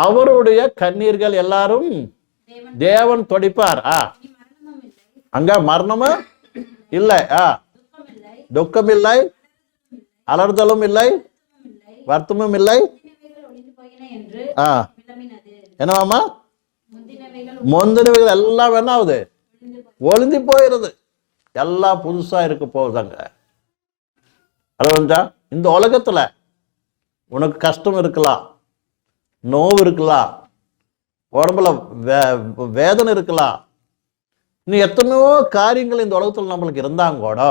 அவருடைய கண்ணீர்கள் எல்லாரும் தேவன் தொடிப்பார். ஆ. மரணமும் இல்லை அங்க மரணமும் இல்லை. ஆ. துக்கம் இல்லை இல்லை அலறுதலும் இல்லை. வருத்தமும் இல்லை. ஆ. என்னவாமா முந்தினவைகள் எல்லாம் என்ன ஆகுது? ஒளிந்து போயிடுது போயிருது. எல்லாம் புதுசா இருக்க போகுதாங்க. அதுவா இந்த உலகத்துல உனக்கு கஷ்டம் இருக்கலாம். நோவு இருக்கலாம் உடம்புல வே வேதனை இருக்கலாம் இன்னும் எத்தனையோ காரியங்கள் இந்த உலகத்தில் நம்மளுக்கு இருந்தாங்க கூட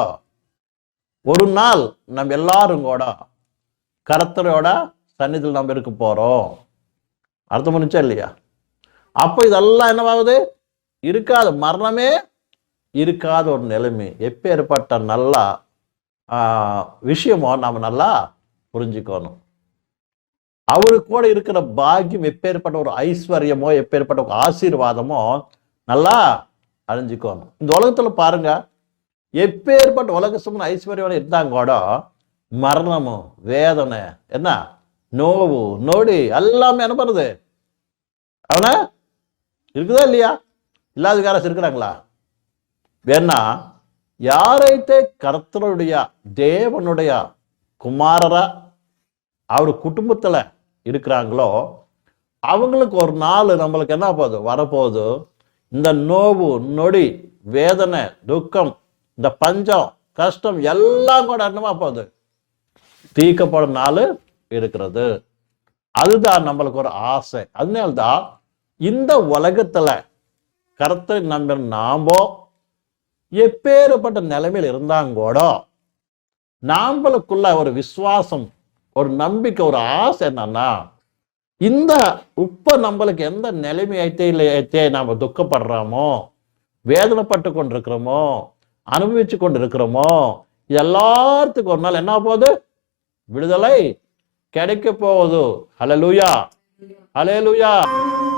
ஒரு நாள் நம்ம எல்லாரும் கூட கரத்தரோட சந்நிதியில் நம்ம இருக்க போகிறோம் அர்த்தம் பண்ணிச்சா இல்லையா? அப்போ இதெல்லாம் என்னவாகுது? இருக்காத. மரணமே இருக்காத ஒரு நிலைமை. எப்பேற்பட்ட நல்லா விஷயமோ நாம் நல்லா புரிஞ்சுக்கணும். அவரு கூட இருக்கிற பாக்கியம் எப்பேற்பட்ட ஒரு ஐஸ்வர்யமோ எப்பேற்பட்ட ஒரு ஆசீர்வாதமோ நல்லா அழிஞ்சுக்கணும். இந்த உலகத்துல பாருங்க எப்பேற்பட்ட உலக சுமன் ஐஸ்வர்யோட இருந்தாங்க கூட மரணமும் வேதனை என்ன? நோவு நொடி எல்லாமே என்ன பண்ணுறது அவனா இருக்குதா இல்லையா? இல்லாத காரஸ் இருக்கிறாங்களா? வேணா யாரைத்தே கர்த்தருடைய தேவனுடைய குமாரரா அவர் குடும்பத்தில் இருக்கிறாங்களோ அவங்களுக்கு ஒரு நாள் நம்மளுக்கு என்ன போகுது வரப்போகுது. இந்த நோவு நொடி வேதனை துக்கம் இந்த பஞ்சம் கஷ்டம் எல்லாம் கூட என்னமா போகுது? தீக்கப்படும் நாள் இருக்கிறது. அதுதான் நம்மளுக்கு ஒரு ஆசை. அதனால்தான் இந்த உலகத்துல கருத்தை நம்ப நாமோ எப்பேற்பட்ட நிலைமையில் இருந்தாங்க கூட நாம்பளுக்குள்ள ஒரு விசுவாசம் ஒரு நம்பிக்கை ஒரு ஆசை என்னன்னா இந்த உப்ப நம்மளுக்கு எந்த நிலைமையத்தை இல்லை நாம் துக்கப்படுறோமோ வேதனைப்பட்டு கொண்டிருக்கிறோமோ அனுபவிச்சு கொண்டு இருக்கிறோமோ எல்லாத்துக்கும் ஒரு நாள் என்ன போகுது? விடுதலை கிடைக்க போகுது. ஹalleluya லூயா